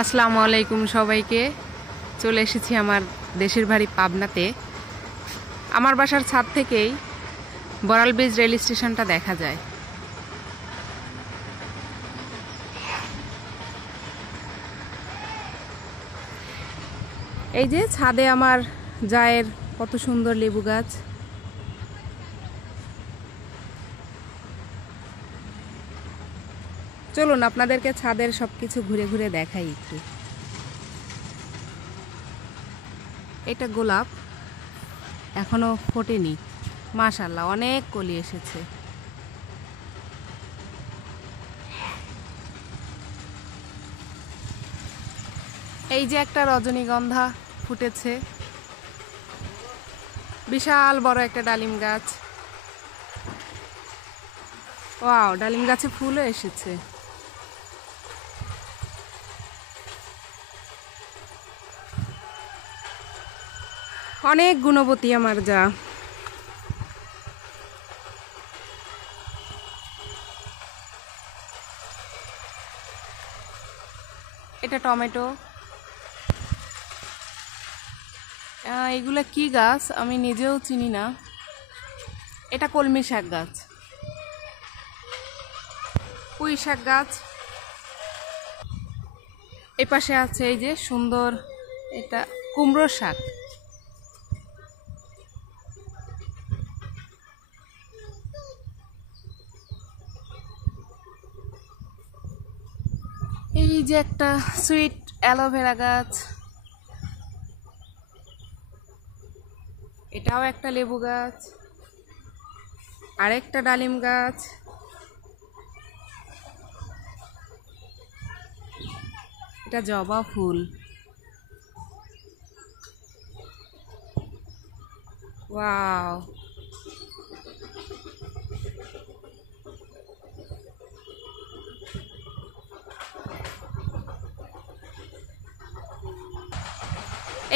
আসসালামু আলাইকুম সবাইকে। চলে এসেছি আমার দেশের বাড়ি পাবনাতে। আমার বাসার ছাদ থেকেই বড়াল ব্রিজ রেল স্টেশনটা দেখা যায়। এই যে ছাদে আমার জায়ের কত সুন্দর লেবু গাছ। চলুন আপনাদেরকে ছাদের সবকিছু ঘুরে ঘুরে দেখাই একটু। এটা গোলাপ, এখনো ফোটেনি, মাশাআল্লাহ অনেক কলি এসেছে। এই যে একটা রজনীগন্ধা ফুটেছে, বিশাল বড় একটা ডালিম গাছ। ওয়াও, ডালিম গাছে ফুলও এসেছে। অনেক গুণবতী আমার যা। এটা টমেটো। এগুলা কি গাছ আমি নিজেও চিনি না। এটা কলমি শাক গাছ, পুঁই শাক গাছ। এই পাশে আছে এই যে সুন্দর, এটা কুমড়ো শাক। এই যে একটা সুইট অ্যালোভেরা গাছ, এটাও একটা লেবু গাছ, আরেকটা ডালিম গাছ, এটা জবা ফুল। ওয়াও,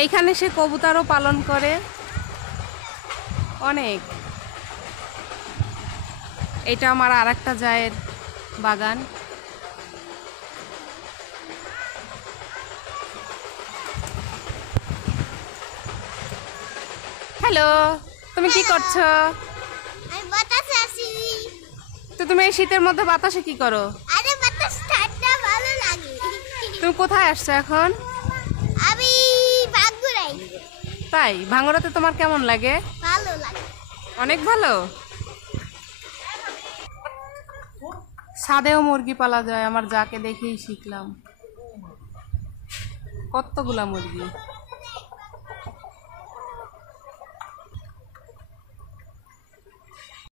এইখানে সে কবুতরও পালন করে অনেক। এটা আমার আর একটা জায়ের বাগান। হ্যালো, তুমি কি করছো? আমি বাতাসে আছি। তো তুমি এই শীতের মধ্যে বাতাসে কি করো? আরে বাতাস ঠান্ডা ভালো লাগে। তুমি কোথায় আসছো এখন? আমি বাগুড়াই। তাই? ভাঙ্গড়াতে তোমার কেমন লাগে? ভালো লাগে। অনেক ভালো। ছাদেও মুরগি পালা যায়, আমার যাকে দেখেই শিখলাম। কতগুলা মুরগি।